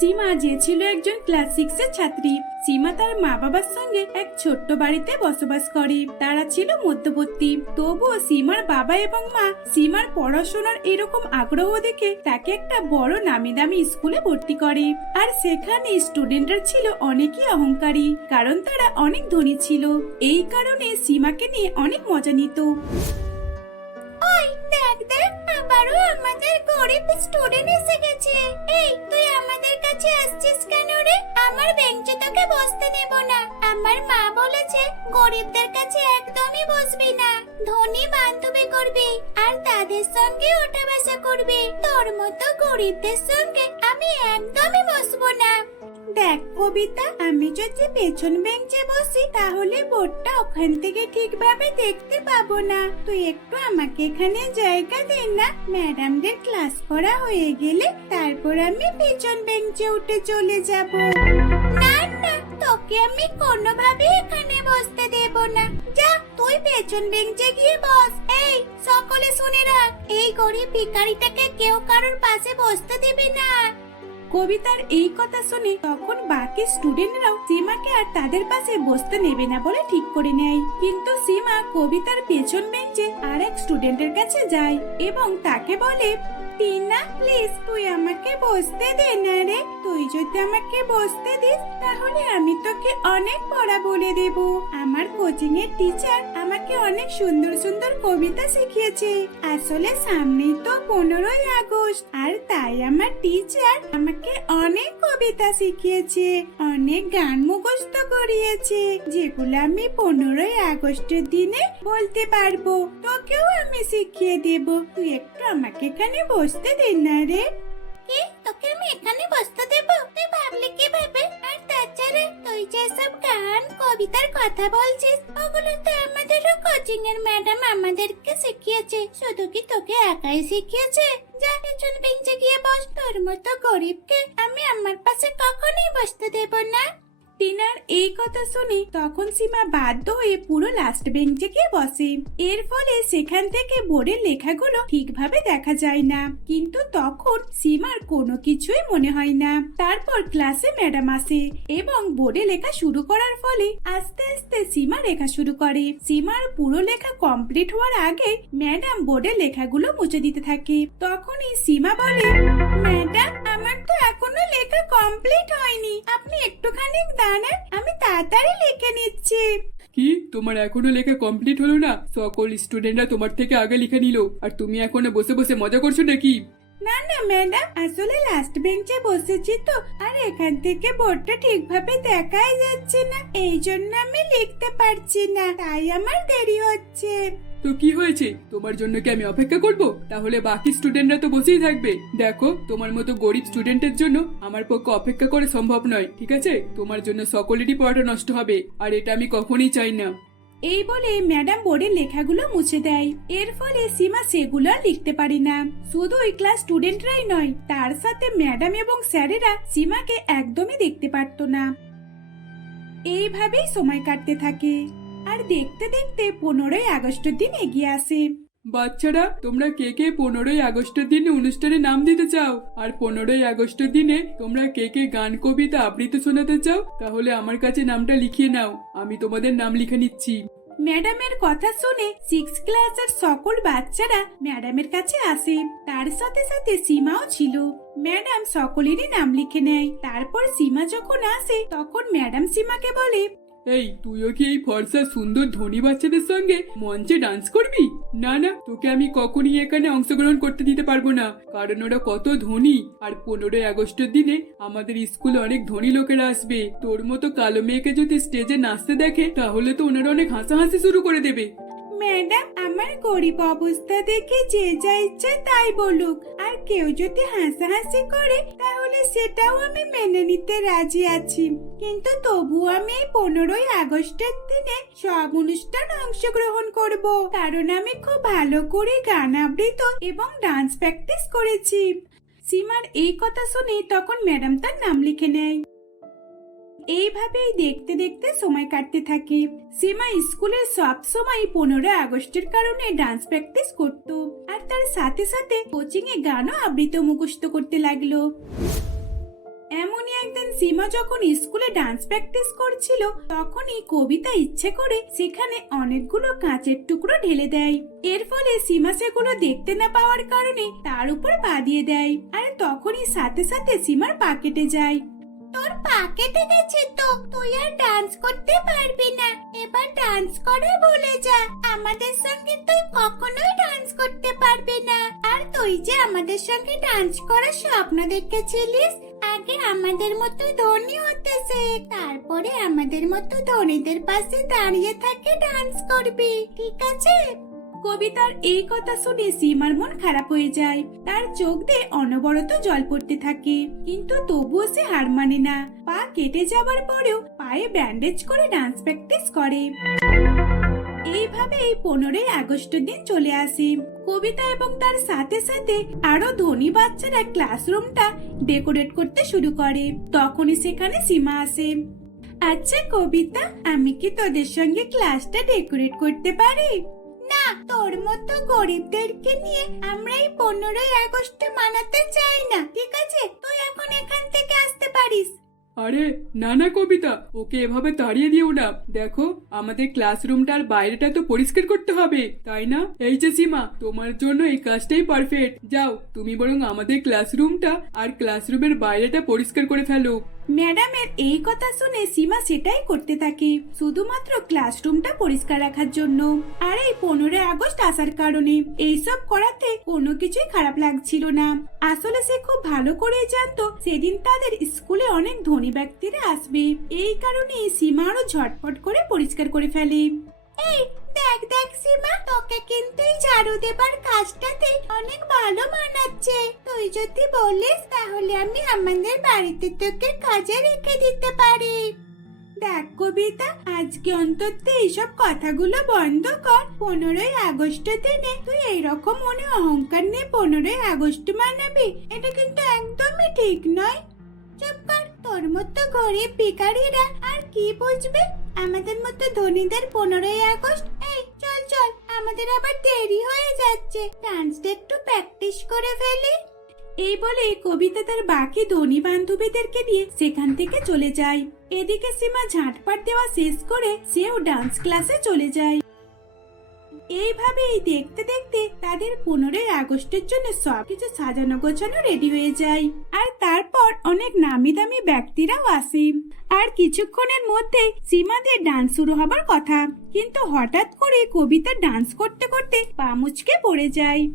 সীমা যে ছিল একজন ক্লাস সিক্স এর ছাত্রী। সীমা তার মা বাবার সঙ্গে এক ছোট্ট বাড়িতে বসবাস করে। তারা ছিল মধ্যবর্তী। তবুও সীমার বাবা এবং মা সীমার পড়াশোনার এরকম আগ্রহ দেখে তাকে একটা বড় নামি দামি স্কুলে ভর্তি করে। আর সেখানে স্টুডেন্টরা ছিল অনেকই অহংকারী, কারণ তারা অনেক ধনী ছিল। এই কারণে সীমাকে নিয়ে অনেক মজা নিত। ওই দেখ দেখ, আবারও আমাদের গরিব স্টুডেন্ট এসে গেছে। এই, তুই আমাদের কাছে আসছিস কেন রে? আমার বেঞ্চে তোকে বসতে নেব না। আমার মা বলেছে, গরিবদের কাছে একদমই বসবি না। ধনী বান্ধবী করবি, আর তাদের সঙ্গে ওঠা বসা করবি। তোর মতো গরিবদের সঙ্গে আমি একদমই বসবো না। দেখ কবিতা, আমি যদি পেছন বেঞ্চে বসি, তাহলে বোর্ডটা ওখান থেকে ঠিকভাবে দেখতে পাবো না। তুই একটু আমাকে এখানে জায়গা দে না। ম্যাডামদের ক্লাস করা হয়ে গেলে তারপর আমি পেছন বেঞ্চে উঠে চলে যাব। না না, তোকে আমি কোনোভাবে এখানে বসতে দেব না। যা, তুই পেছন বেঞ্চে গিয়ে বস। এই, সকলে শুনে রাখ, এই গরিব ভিখারিটাকে কেউ কারোর পাশে বসতে দেবে না। কবিতার এই কথা শুনে তখন বাকি স্টুডেন্টরাও সীমাকে আর তাদের পাশে বসতে নেবে না বলে ঠিক করে নেয়। কিন্তু সীমা কবিতার পেছন বেঞ্চে আরেক স্টুডেন্টের কাছে যায় এবং তাকে বলে টিনা প্লিজ তুই আমাকে বসতে দে না রে। তুই যদি আমাকে বসতে দিস, তাহলে আমি তোকে অনেক পড়া বলে দেব। আমার কোচিং এর টিচার আমাকে অনেক সুন্দর সুন্দর কবিতা শিখিয়েছে। আসলে সামনেই তো পনেরোই আগস্ট, আর তাই আমার টিচার আমাকে অনেক কবিতা শিখিয়েছে, অনেক গান মুখস্থ করিয়েছে, যেগুলো আমি পনেরোই আগস্টের দিনে বলতে পারব। তোকেও আমি শিখিয়ে দেব। তুই একটু আমাকে এখানে বসতে দে না রে। কি? তোকে আমি এখানে বসতে দেব? তুই ভাবলি কীভাবে আর তাছাড়া তুই যেসব গান, কবিতার কথা বলছিস, ওগুলো তো আমাদেরও কোচিং এর ম্যাডাম আমাদেরকে শিখিয়েছে। শুধু কি তোকে একাই শিখিয়েছে? যা পেছন বেঞ্চে গিয়ে বস, তোর মতো গরিবকে আমি আমার পাশে কখনোই বসতে দেব না। টিনার এই কথা শুনে তখন সীমা বাধ্য হয়ে পুরো লাস্ট বেঞ্চে গিয়ে বসে। এর ফলে সেখান থেকে বোর্ডের লেখাগুলো ঠিকভাবে দেখা যায় না। কিন্তু তখন সীমার কোনো কিছুই মনে হয় না। তারপর ক্লাসে ম্যাডাম আসে এবং বোর্ডে লেখা শুরু করার ফলে আস্তে আস্তে সীমা লেখা শুরু করে। সীমার পুরো লেখা কমপ্লিট হওয়ার আগে ম্যাডাম বোর্ডে লেখাগুলো মুছে দিতে থাকে। তখনই সীমা বলে ম্যাডাম আমার তো এখনও লেখা কমপ্লিট হয়নি। আপনি একটুখানি দাঁড়ান আমি তাড়াতাড়ি লিখে নিচ্ছি। কি? তোমার এখনও লেখা কমপ্লিট হলো না? সকল স্টুডেন্টরা তোমার থেকে আগে লিখে নিল। আর তুমি এখনও বসে বসে মজা করছ নাকি? না না ম্যাডাম আসলে লাস্ট বেঞ্চে বসেছি তো। আর এখান থেকে বোর্ডটা ঠিকভাবে দেখাই যাচ্ছে না। এই জন্য আমি লিখতে পারছি না। তাই আমার দেরি হচ্ছে। তো কি হয়েছে? তোমার জন্য কি আমি অপেক্ষা করব? তাহলে বাকি স্টুডেন্টরা তো বসেই থাকবে। দেখো, তোমার মতো গরিব স্টুডেন্টের জন্য আমার পক্ষে অপেক্ষা করে সম্ভব নয়, ঠিক আছে? তোমার জন্য সকলেরই পড়াটা নষ্ট হবে, আর এটা আমি কখনোই চাই না। এই বলে ম্যাডাম বোর্ডের লেখাগুলো মুছে দেয়। এর ফলে সীমা সেগুলো লিখতে পারে না। শুধু ওই ক্লাস স্টুডেন্টরাই নয়, তার সাথে ম্যাডাম এবং স্যারেরা সীমাকে একদমই দেখতে পারতো না। এইভাবেই সময় কাটতে থাকে। আর দেখতে দেখতে পনেরোই আগস্টের দিন এগিয়ে আসে। বাচ্চারা তোমরা কে কে পনেরোই আগস্টের দিনে অনুষ্ঠানে নাম দিতে চাও? আর পনেরোই আগস্টের দিনে তোমরা কে কে গান কবিতা আবৃত্তি শোনাতে চাও? তাহলে আমার কাছে নামটা লিখিয়ে নাও। আমি তোমাদের নাম লিখে নিচ্ছি। ম্যাডামের কথা শুনে সিক্স ক্লাসের সকল বাচ্চারা ম্যাডামের কাছে আসে। তার সাথে সাথে সীমাও ছিল। ম্যাডাম সকলেরই নাম লিখে নেয়। তারপর সীমা যখন আসে তখন ম্যাডাম সীমাকে বলে এই, তুইও কি এই ফর্সা সুন্দর ধনী বাচ্চাদের সঙ্গে মঞ্চে ডান্স করবি? না না, তোকে আমি কখনই এখানে অংশগ্রহণ করতে দিতে পারব না, কারণ ওরা কত ধনী। আর পনেরোই আগস্টের দিনে আমাদের স্কুলে অনেক ধনী লোকেরা আসবে। তোর মতো কালো মেয়েকে যদি স্টেজে নাচতে দেখে, তাহলে তো ওনারা অনেক হাসাহাসি শুরু করে দেবে। ম্যাডাম, আমার গরিব অবস্থা দেখে যে যা ইচ্ছে তাই বলুক। আর কেউ যদি হাসাহাসি করে, তাহলে সেটাও আমি মেনে নিতে রাজি আছি। কিন্তু তবু আমি এই পনেরোই আগস্টের দিনে সব অনুষ্ঠান অংশগ্রহণ করব। কারণ আমি খুব ভালো করে গান আবৃত এবং ডান্স প্র্যাকটিস করেছি। সীমার এই কথা শুনে তখন ম্যাডাম তার নাম লিখে নেয়। এইভাবেই দেখতে দেখতে সময় কাটতে থাকে। সীমা স্কুলে সব সময় পনেরো আগস্টের কারণে ডান্স প্র্যাকটিস করত আর তার সাথে সাথে কোচিং এ গানও আবৃত মুখস্থ করতে লাগল। এমনই একদিন সীমা যখন স্কুলে ডান্স প্র্যাকটিস করছিল, তখনই কবিতা ইচ্ছে করে সেখানে অনেকগুলো কাঁচের টুকরো ঢেলে দেয়। এর ফলে সীমা সেগুলো দেখতে না পাওয়ার কারণে তার উপর পা দিয়ে দেয় আর তখনই সাথে সাথে সীমার পা কেটে যায়। তোর পা কেটে গেছে তো। তুই আর ডান্স করতে পারবি না। এবার ডান্স করা ভুলে যা। আমাদের সঙ্গে তুই কখনোই ডান্স করতে পারবি না। আর তুই যে আমাদের সঙ্গে ডান্স করার স্বপ্ন দেখেছিলিস, আগে আমাদের মতো ধনী হতে তারপরে আমাদের মতো ধনীদের পাশে দাঁড়িয়ে থাকে ডান্স করবি। ঠিক আছে? কবিতার এই কথা শুনে সীমার মন খারাপ হয়ে যায়। তার চোখ দিয়ে অনবরত জল পড়তে থাকে। কিন্তু তবুও সে হার মানে না। পা কেটে যাবার পরেও পায়ে ব্যান্ডেজ করে ডান্স প্র্যাকটিস করে। এইভাবে এই পনেরোই আগস্ট দিন চলে আসে। কবিতা এবং তার সাথে সাথে আরও ধনী বাচ্চারা ক্লাসরুমটা ডেকোরেট করতে শুরু করে। তখনই সেখানে সীমা আসে। আচ্ছা কবিতা, আমি কি তোদের সঙ্গে ক্লাসটা ডেকোরেট করতে পারি? তোর মতো গরিবদেরকে নিয়ে আমরা এই পনেরোই আগস্ট মানাতে চাই না। ঠিক আছে? তুই এখন এখান থেকে আসতে পারিস। আরে, না না কবিতা, ওকে এভাবে তাড়িয়ে দিও না। দেখো, আমাদের ক্লাসরুমটার বাইরেটা তো পরিষ্কার করতে হবে, তাই না? এই যে সীমা, তোমার জন্য এই কাজটাই পারফেক্ট যাও, তুমি বরং আমাদের ক্লাসরুমটা আর ক্লাসরুমের বাইরেটা পরিষ্কার করে ফেলো। ম্যাডামের এই কথা শুনে সীমা সেটাই করতে থাকে, শুধুমাত্র ক্লাসরুমটা পরিষ্কার রাখার জন্য। আর এই পনেরোই আগস্ট আসার কারণে এইসব করাতে কোনো কিছুই খারাপ লাগছিল না। আসলে সে খুব ভালো করে জানতো সেদিন তাদের স্কুলে অনেক ধনী ব্যক্তিরা আসবে। এই কারণে সীমা আরও ঝটপট করে পরিষ্কার করে ফেলে। এই, দেখ দেখ সীমা, তোকে কিন্তু এই ঝাড়ু দেবার কাজটাতে অনেক ভালো মানাচ্ছে। তুই যদি বলিস, তাহলে আমি আমাদের বাড়িতে তোকে কাজে রেখে দিতে পারি। দেখ কবিতা, আজকে অন্তত এইসব কথাগুলো বন্ধ কর। পনেরোই আগস্ট দিনে তুই এইরকম মনে অহংকার নিয়ে পনেরোই আগস্ট মানাবি, এটা কিন্তু একদমই ঠিক নয়। চুপ কর। তোর মতো গরিব ভিখারিরা আর কি বুঝবে? আমাদের মতো ধনীদের পনেরোই আগস্ট, এই চল চল, আমাদের আবার দেরি হয়ে যাচ্ছে। ডান্সটা একটু প্র্যাকটিস করে ফেলি। এই বলে কবিতা তার বাকি ধনী বান্ধবীদেরকে নিয়ে সেখান থেকে চলে যায়। এদিকে সীমা ঝাঁটপাট দেওয়া শেষ করে সেও ডান্স ক্লাসে চলে যায়। এইভাবেই দেখতে দেখতে তাদের পনেরোই আগস্টের জন্য সবকিছু সাজানো গোছানো রেডি হয়ে যায়। আর তারপর অনেক নামি দামি ব্যক্তিরাও আসে। আর কিছুক্ষণের মধ্যে সীমাদের ডান্স শুরু হবার কথা। কিন্তু হঠাৎ করে কবিতা ডান্স করতে করতে পা মুচকে পড়ে যায়।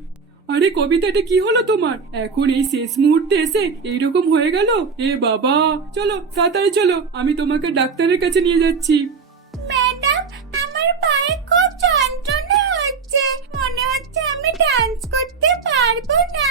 আরে কবিতাটা কি হলো তোমার? এখন এই শেষ মুহূর্তে এসে এইরকম হয়ে গেল? এ বাবা চলো তাড়াতাড়ি চলো আমি তোমাকে ডাক্তারের কাছে নিয়ে যাচ্ছি। ম্যাডাম আমার পায়ে খুব যন্ত্রণা হচ্ছে। মনে হচ্ছে আমি ডান্স করতে পারব না।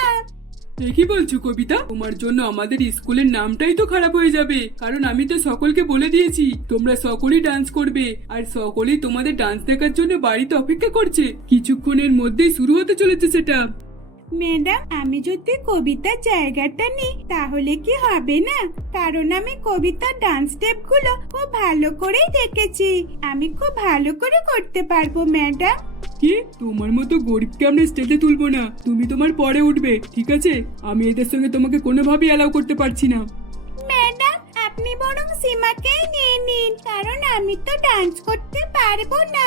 কি বলছো কবিতা? তোমার জন্য আমাদের স্কুলের নামটাই তো খারাপ হয়ে যাবে। কারণ আমি তো সকলকে বলে দিয়েছি, তোমরা সকলেই ডান্স করবে। আর সকলেই তোমাদের ডান্স দেখার জন্য বাড়িতে অপেক্ষা করছে। কিছুক্ষণের মধ্যেই শুরু হতে চলেছে সেটা। ম্যাডাম আমি যদি কবিতার জায়গাটা নিই তাহলে কি হবে না? কারণ আমি কবিতার ডান্স স্টেপগুলো খুব ভালো করেই দেখেছি। আমি খুব ভালো করে করতে পারব ম্যাডাম। কি? তোমার মতো গরিবকে আমরা স্টেজে তুলবো না। তুমি তোমার পরে উঠবে ঠিক আছে? আমি এদের সঙ্গে তোমাকে কোনোভাবেই অ্যালাউ করতে পারছি না। ম্যাডাম আপনি বরং সীমাকেই নিয়ে নিন, কারণ আমি তো ডান্স করতে পারব না।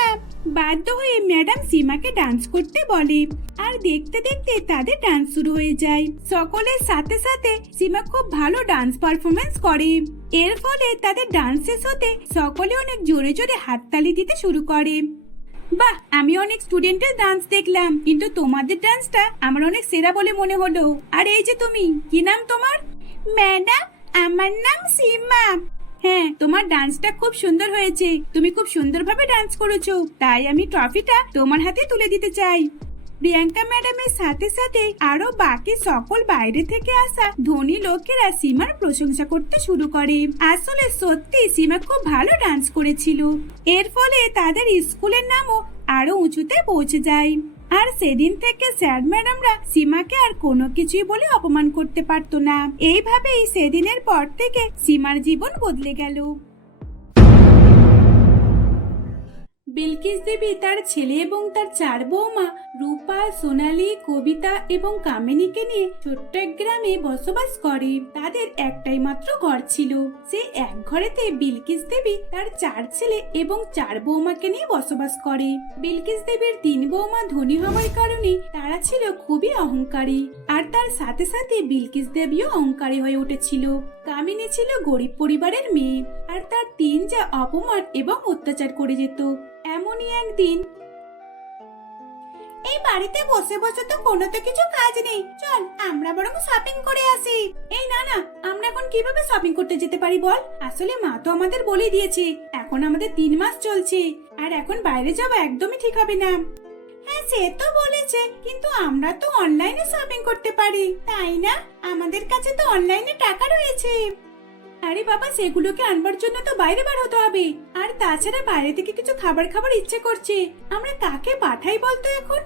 বাধ্য হয়ে ম্যাডাম সীমাকে ডান্স করতে বলে। আর দেখতে দেখতে তাদের ডান্স শুরু হয়ে যায়। সকলের সাথে সাথে সীমা খুব ভালো ডান্স পারফরমেন্স করে। এর ফলে তাদের ডান্স শেষ হতে সকলে অনেক জোরে জোরে হাততালি দিতে শুরু করে। বাহ, আমি অনেক স্টুডেন্টের ডান্স দেখলাম, কিন্তু তোমাদের ডান্সটা আমার অনেক সেরা বলে মনে হলো। আর এই যে তুমি, কি নাম তোমার? ম্যাডাম আমার নাম সীমা। হ্যাঁ তোমার ডান্সটা খুব সুন্দর হয়েছে। তুমি খুব সুন্দরভাবে ডান্স করেছ। তাই আমি ট্রফিটা তোমার হাতে তুলে দিতে চাই। প্রিয়াঙ্কা ম্যাডামের সাথে সাথে আরও বাকি সকল বাইরে থেকে আসা ধনী লোকেরা সীমার প্রশংসা করতে শুরু করে। আসলে সত্যি সীমা খুব ভালো ডান্স করেছিল। এর ফলে তাদের স্কুলের নামও আরও উঁচুতে পৌঁছে যায়। আর সেদিন থেকে স্যার ম্যাডামরা সীমাকে আর কোনো কিছুই বলে অপমান করতে পারতো না। এইভাবেই সেদিনের পর থেকে সীমার জীবন বদলে গেল। বিলকিস দেবী তার ছেলে এবং তার চার বৌমা রূপা, সোনালি, কবিতা এবং কামিনীকে নিয়ে ছোট্ট এক গ্রামে বসবাস করে। তাদের একটাই মাত্র ঘর ছিল। সে এক ঘরেতে বিলকিস দেবী তার চার ছেলে এবং চার বৌমাকে নিয়ে বসবাস করে। বিলকিস দেবীর তিন বৌমা ধনী হওয়ার কারণে তারা ছিল খুবই অহংকারী। আর তার সাথে সাথে বিলকিস দেবীও অহংকারী হয়ে উঠেছিল। কামিনী ছিল গরিব পরিবারের মেয়ে। আর তার তিন যা অপমান এবং অত্যাচার করে যেত। এমনই একদিন। এই বাড়িতে বসে বসে তো কোনো তো কিছু কাজ নেই। চল, আমরা বরং শপিং করে আসি। এই না না, আমরা এখন কীভাবে শপিং করতে যেতে পারি বল? আসলে মা তো আমাদের বলে দিয়েছে, এখন আমাদের তিন মাস চলছে, আর এখন বাইরে যাওয়া একদমই ঠিক হবে না। হ্যাঁ সে তো বলেছে, কিন্তু আমরা তো অনলাইনে শপিং করতে পারি, তাই না? আমাদের কাছে তো অনলাইনে টাকা রয়েছে। আরে বাবা, সেগুলোকে আনবার জন্য তো বাইরে বার হতে হবে। আর তাছাড়া বাইরে থেকে কিছু খাবার খাবার ইচ্ছে করছে। আমরা কাকে পাঠাই বলতো এখন?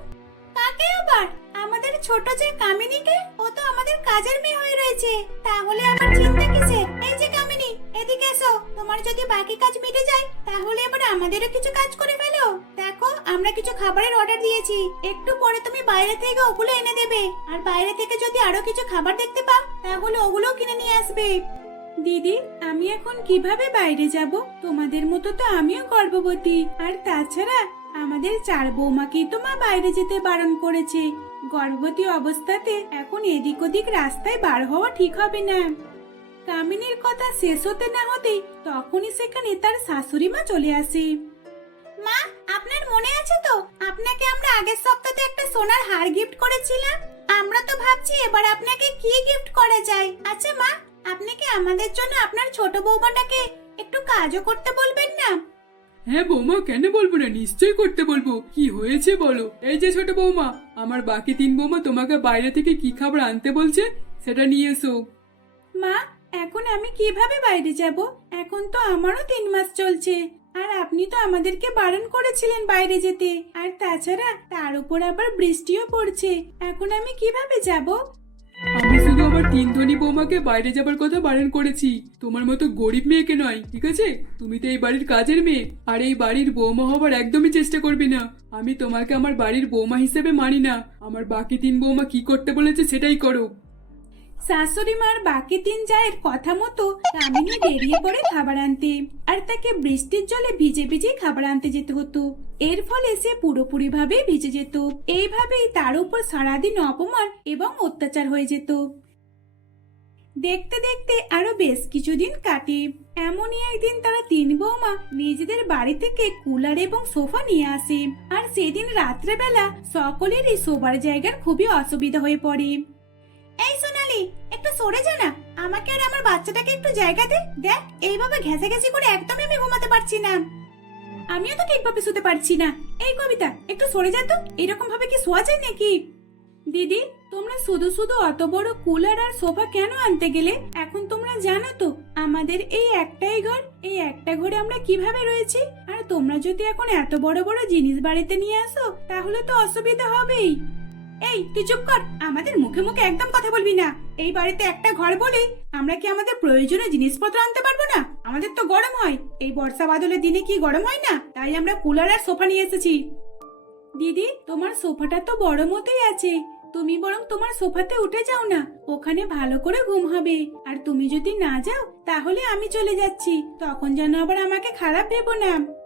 কাকে আবার? আমাদের ছোট যে কামিনীকে, ও তো আমাদের কাজের মেয়ে হয়ে রয়েছে। তাহলে আমার চিন্তা কিসে এই যে কামিনী, এদিকে এসো। তোমার যদি বাকি কাজ মিটে যায়, তাহলে এবার আমাদেরও কিছু কাজ করে ফেলো। দেখো, আমরা কিছু খাবারের অর্ডার দিয়েছি। একটু পরে তুমি বাইরে থেকে ওগুলো এনে দেবে। আর বাইরে থেকে যদি আরও কিছু খাবার দেখতে পাও, তাহলে ওগুলোও কিনে নিয়ে আসবে। দিদি, আমি এখন কীভাবে বাইরে যাব? তোমাদের মতো তো আমিও গর্ভবতী। আর তাছাড়া, আমাদের চার বৌমাকেই তো মা বাইরে যেতে বারণ করেছে। গর্ভবতী অবস্থাতে এখন এদিক ওদিক রাস্তায় বার হওয়া ঠিক হবে না। কামিনীর কথা শেষ হতে না হতেই তখনই সেখানে তার শাশুড়ি মা চলে আসে। মা, আপনার মনে আছে তো? আপনাকে আমরা আগের সপ্তাহে একটা সোনার হার গিফট করেছিলাম। আমরা তো ভাবছি এবার আপনাকে কি গিফট করা যায়? আচ্ছা মা আপনি কি আমাদের জন্য আপনার ছোট বৌমাটাকে একটু কাজও করতে বলবেন না? হ্যাঁ বৌমা কেন বলব না? নিশ্চয়ই করতে বলব। কি হয়েছে বলো? এই যে ছোট বৌমা আমার বাকি তিন বৌমা তোমাকে বাইরে থেকে কি খাবার আনতে বলছে সেটা নিয়ে এসো। মা এখন আমি কীভাবে বাইরে যাব? এখন তো আমারও তিন মাস চলছে। আর আপনি তো আমাদেরকে বারণ করেছিলেন বাইরে যেতে। আর তাছাড়া তার উপর আবার বৃষ্টিও পড়ছে। এখন আমি কীভাবে যাব? আমি শুধু আমার তিন ধনী বৌমাকে বাইরে যাবার কথা বারণ করেছি। তোমার মতো গরিব মেয়েকে নয়, ঠিক আছে? তুমি তো এই বাড়ির কাজের মেয়ে, আর এই বাড়ির বৌমা হবার একদমই চেষ্টা করবে না। আমি তোমাকে আমার বাড়ির বৌমা হিসেবে মানি না। আমার বাকি তিন বৌমা কি করতে বলেছে সেটাই করো। শাশুড়ি মার বাকি তিন জায়ের কথা মতো কামিনী বেরিয়ে পড়ে খাবার আনতে। আর তাকে বৃষ্টির জলে ভিজে ভিজে খাবার আনতে যেতে হতো। এর ফলে সে পুরোপুরি ভাবে ভিজে যেত। এইভাবেই তার উপর সারাদিন অপমান এবং অত্যাচার হয়ে যেত। দেখতে দেখতে আরও বেশ কিছুদিন কাটে। এমনই একদিন তারা তিন বৌমা নিজেদের বাড়ি থেকে কুলার এবং সোফা নিয়ে আসে। আর সেদিন রাত্রেবেলা সকলেরই শোবার জায়গার খুবই অসুবিধা হয়ে পড়ে। এই সোনালি, একটু সরে যা না। আমাকে আর আমার বাচ্চাটাকে একটু জায়গা দে। দেখ, এইভাবে ঘেঁষে ঘেঁষে করে একদমই আমি ঘুমাতে পারছি না। আমিও তো ঠিকভাবে শুতে পারছি না। এই কবিতা, একটু সরে যা তো। এরকম ভাবে কি শোয়া যায় নাকি? দিদি, তোমরা শুধু শুধু অত বড় কুলার আর সোফা কেন আনতে গেলে? এখন তোমরা জানো তো, আমাদের এই একটাই ঘর। এই একটা ঘরে আমরা কীভাবে রয়েছি? আর তোমরা যদি এখন এত বড় বড় জিনিস বাড়িতে নিয়ে আসো, তাহলে তো অসুবিধা হবেই। এই, তুই চুপ কর। আমাদের মুখে মুখে একদম কথা বলবি না। এই বাড়িতে একটা ঘর বলে আমরা কি আমাদের প্রয়োজনীয় জিনিসপত্র আনতে পারব না? আমাদের তো গরম হয়। এই বর্ষা বাদলের দিনে কি গরম হয় না? তাই আমরা কুলার আর সোফা নিয়ে এসেছি। দিদি, তোমার সোফাটা তো বড় মতোই আছে। তুমি বরং তোমার সোফাতে উঠে যাও না। ওখানে ভালো করে ঘুম হবে। আর তুমি যদি না যাও, তাহলে আমি চলে যাচ্ছি। তখন যেন আবার আমাকে খারাপ ভেবো না।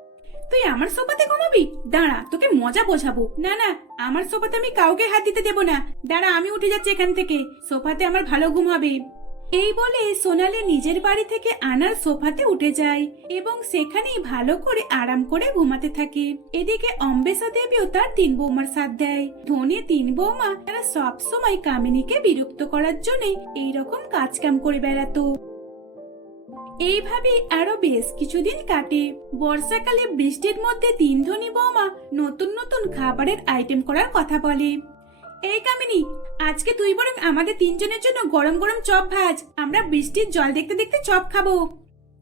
তুই আমার সোফাতে ঘুমাবি? দাঁড়া, তোকে মজা বোঝাবো। না না, আমার সোফাতে আমি কাউকে হাত দিতে দেবো না। দাঁড়া, আমি উঠে যাচ্ছি এখান থেকে। সোফাতে আমার ভালো ঘুম হবে। এই বলে সোনালি নিজের বাড়ি থেকে আনার সোফাতে উঠে যায় এবং সেখানেই ভালো করে আরাম করে ঘুমাতে থাকে। এদিকে অম্বেশা দেবীও তার তিন বৌমার সাথ দেয়। ধনী তিন বৌমা তারা সব সময় কামিনীকে বিরক্ত করার জন্য এইরকম কাজ কাম করে বেড়াতো। এইভাবে আরও বেশ কিছুদিন কাটে। বর্ষাকালে বৃষ্টির মধ্যে তিন ধনী বৌমা নতুন নতুন খাবারের আইটেম করার কথা বলে। এই কামিনী, আজকে তুই বরং আমাদের তিনজনের জন্য গরম গরম চপ ভাজ। আমরা বৃষ্টির জল দেখতে দেখতে চপ খাব।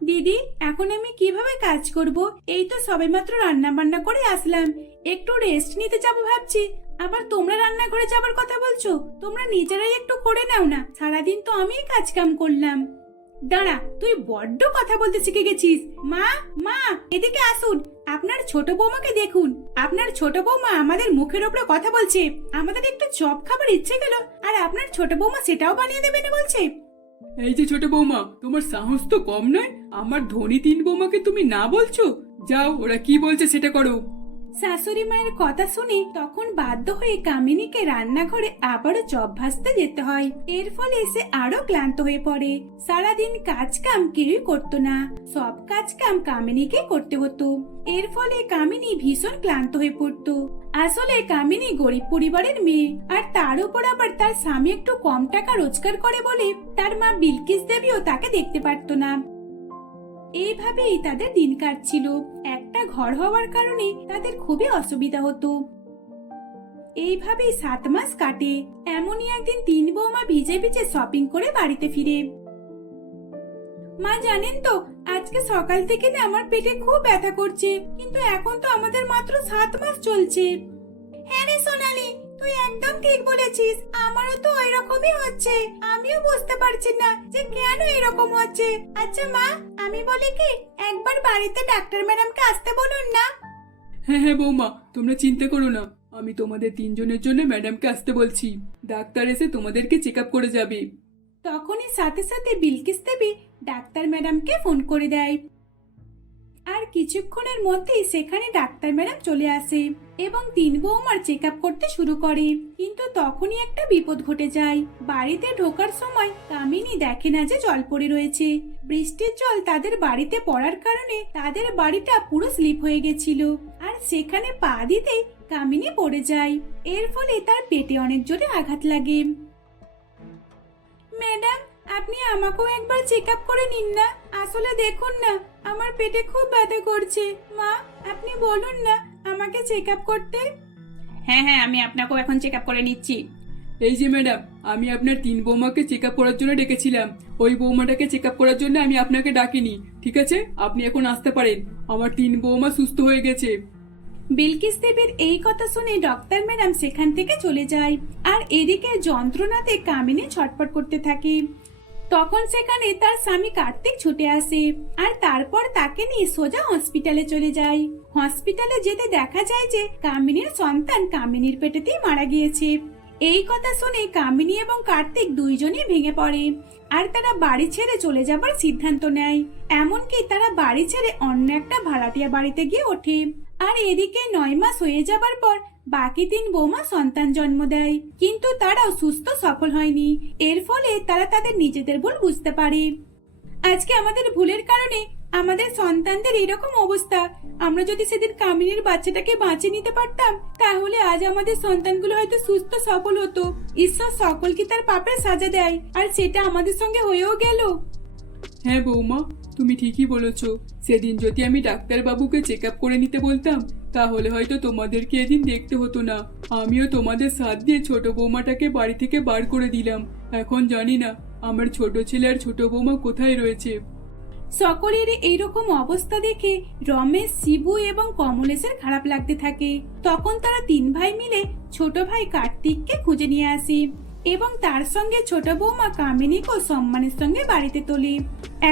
দিদি, এখন আমি কীভাবে কাজ করব? এই তো সবেমাত্র রান্না বান্না করে আসলাম। একটু রেস্ট নিতে যাব ভাবছি। আবার তোমরা রান্না করে যাবার কথা বলছো? তোমরা নিজেরাই একটু করে নাও না। সারাদিন তো আমিই কাজ কাম করলাম। দাঁড়া, তুই বড্ড কথা বলতে শিখে গেছিস। মা মা, এদিকে আসুন। আপনার ছোট বৌমাকে দেখুন। আপনার ছোট বৌমা আমাদের মুখের ওপরে কথা বলছে। আমাদের একটু চপ খাবার ইচ্ছে গেল, আর আপনার ছোট বৌমা সেটাও বানিয়ে দেবে না বলছে। এই যে ছোট বৌমা, তোমার সাহস তো কম নয়? আমার ধনী তিন বৌমাকে তুমি না বলছো? যাও, ওরা কি বলছে সেটা করো। শাশুড়ি মায়ের কথা শুনে তখন বাধ্য হয়ে কামিনীকে রান্নাঘরে আবারও চপ ভাজতে যেতে হয়। এর ফলে সে আরও ক্লান্ত হয়ে পড়ে। সারাদিন কাজ কাম কেউই করতো না। সব কাজ কাম কামিনীকে করতে হতো। এর ফলে কামিনী ভীষণ ক্লান্ত হয়ে পড়তো। আসলে কামিনী গরিব পরিবারের মেয়ে আর তার উপর আবার তার স্বামী একটু কম টাকা রোজগার করে বলে তার মা বিলকিস দেবীও তাকে দেখতে পারতো না। এইভাবেই তাদের দিন কাটছিল। একটা ঘর হওয়ার কারণে তাদের খুবই অসুবিধা হতো। এইভাবেই সাত মাস কাটে। এমনই একদিন তিন বৌমা ভিজে ভিজে শপিং করে বাড়িতে ফিরে। মা, জানেন তো, আজকে সকাল থেকে না আমার পেটে খুব ব্যথা করছে, কিন্তু এখন তো আমাদের মাত্র সাত মাস চলছে। হ্যাঁ রে সোনালি, তুই একদম ঠিক বলেছিস, আমারও তো ওই রকমই হচ্ছে। আমিও বুঝতে পারছি না যে কেন এরকম হচ্ছে। আচ্ছা মা আমি বলি কি একবার বাড়িতে ডাক্তার ম্যাডামকে আসতে বলুন না। হ্যাঁ হ্যাঁ বৌমা তোমরা চিন্তা করো না। আমি তোমাদের তিনজনের জন্য ম্যাডামকে আসতে বলছি। ডাক্তার এসে তোমাদেরকে চেক আপ করে যাবে। তখনই সাথে সাথে বিলকিস দেবী ডাক্তার ম্যাডামকে ফোন করে দেয়। আর কিছুক্ষণের মধ্যেই সেখানে ডাক্তার ম্যাডাম চলে আসে এবং তিন বৌমার চেক করতে শুরু করে। কিন্তু তখনই একটা বিপদ ঘটে যায়। বাড়িতে ঢোকার সময় কামিনী দেখে না যে জল পড়ে রয়েছে। বৃষ্টির জল তাদের বাড়িতে পড়ার কারণে তাদের বাড়িটা পুরো স্লিপ হয়ে গেছিল। আর সেখানে পা দিতেই কামিনী পড়ে যায়। এর ফলে তার পেটে অনেক জোরে আঘাত লাগে। ম্যাডাম, আপনি আমাকেও একবার চেক করে নিন না। আসলে দেখুন না আমার পেটে খুব ব্যথা করছে। মা আপনি বলুন না আমাকে চেক আপ করতে? হ্যাঁ হ্যাঁ আমি আপনাকেও এখন চেক আপ করে নিচ্ছি। এই যে ম্যাডাম আমি আপনার তিন বৌমাকে চেক আপ করার জন্য ডেকেছিলাম। ওই বৌমাটাকে চেক আপ করার জন্য আমি আপনাকে ডাকিনি ঠিক আছে? আপনি এখন আসতে পারেন। আমার তিন বৌমা সুস্থ হয়ে গেছে। বিলকিস দেবের এই কথা শুনে ডক্টর ম্যাডাম সেখান থেকে চলে যায়। আর এদিকে যন্ত্রণাতে কামিনী ছটফট করতে থাকে। তখন সেখানে তার স্বামী কার্তিক ছুটে আসে আর তারপর তাকে নিয়ে সোজা হসপিটালে চলে যায়। হসপিটালে যেতে দেখা যায় যে কামিনীর সন্তান কামিনীর পেটেতেই মারা গিয়েছে। এই কথা শুনে কামিনী এবং কার্তিক দুইজনই ভেঙে পড়ে আর তারা বাড়ি ছেড়ে চলে যাবার সিদ্ধান্ত নেয়। এমনকি তারা বাড়ি ছেড়ে অন্য একটা ভাড়াটিয়া বাড়িতে গিয়ে ওঠে। আর এদিকে নয় মাস হয়ে যাবার পর বাকি তিন বৌমা সন্তান জন্ম দেয়। কিন্তু তারাও সুস্থ সফল হয়নি। এর ফলে তারা তাদের নিজেদের ভুল বুঝতে পারে। আজকে আমাদের ভুলের কারণে আমাদের সন্তানদের এরকম অবস্থা। আমরা যদি সেদিন কামিনীর বাচ্চাটাকে বাঁচিয়ে নিতে পারতাম, তাহলে আজ আমাদের সন্তানগুলো হয়তো সুস্থ সফল হতো। ঈশ্বর সকলকে তার পাপের সাজা দেয়, আর সেটা আমাদের সঙ্গে হয়েও গেল। হ্যাঁ বৌমা, তুমি ঠিকই বলেছ। সেদিন যদি আমি ডাক্তার বাবুকে চেক আপ করে নিতে বলতাম, তাহলে হয়তো তোমাদেরকে এদিন দেখতে হতো না। আমিও তোমাদের সাথ দিয়ে ছোট বৌমাটাকে বাড়ি থেকে বার করে দিলাম। এখন জানি না, আমার ছোট ছেলে আর ছোট বৌমা কোথায় রয়েছে। সকলের এইরকম অবস্থা দেখে রমেশ, শিবু এবং কমলেশের খারাপ লাগতে থাকে। তখন তারা তিন ভাই মিলে ছোট ভাই কার্তিককে খুঁজে নিয়ে আসে। এবং তার সঙ্গে ছোট বৌমা কামিনীকেও সম্মানের সঙ্গে বাড়িতে তোলে।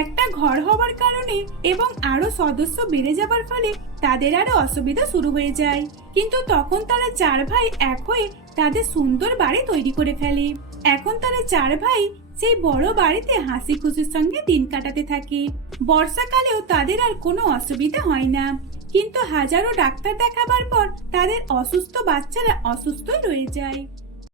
একটা ঘর হওয়ার কারণে এবং আরও সদস্য বেড়ে যাবার ফলে তাদের আরও অসুবিধা শুরু হয়ে যায়। কিন্তু তখন তারা চার ভাই এক হয়ে তাদের সুন্দর বাড়ি তৈরি করে ফেলে। এখন তারা চার ভাই সেই বড় বাড়িতে হাসি খুশির সঙ্গে দিন কাটাতে থাকে। বর্ষাকালেও তাদের আর কোনো অসুবিধা হয় না। কিন্তু হাজারো ডাক্তার দেখাবার পর তাদের অসুস্থ বাচ্চারা অসুস্থই রয়ে যায়।